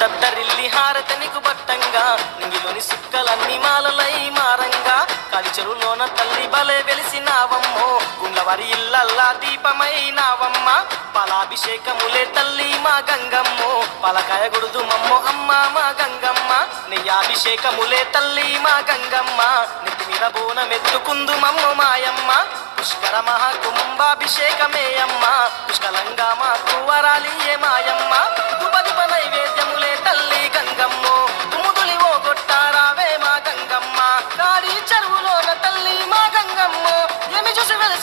దద్దరిల్లి హారతనికు బట్టంగా నింగిలోని సుక్కలన్నీ మాలలై మారంగా కలిచెరులోన తల్లి బలే వెలిసినావమ్మో గుండ్లవారి ఇల్లల్లా దీపమై నావమ్మ పాలాభిషేకములే తల్లి మా గంగమ్మో పలకాయ గుడుదు మమ్మో అమ్మ మా గంగమ్మ నెయ్యాభిషేకములే తల్లి మా గంగమ్మ నెత్తి మీద బోనమెత్తుకుందు మమ్మ మాయమ్మ పుష్కర మహాకుంభాభిషేకమే అమ్మ పుష్కలంగా మాకు వరాలి ఏ మాయమ్మ దుపదుప నైవేద్యములే తల్లి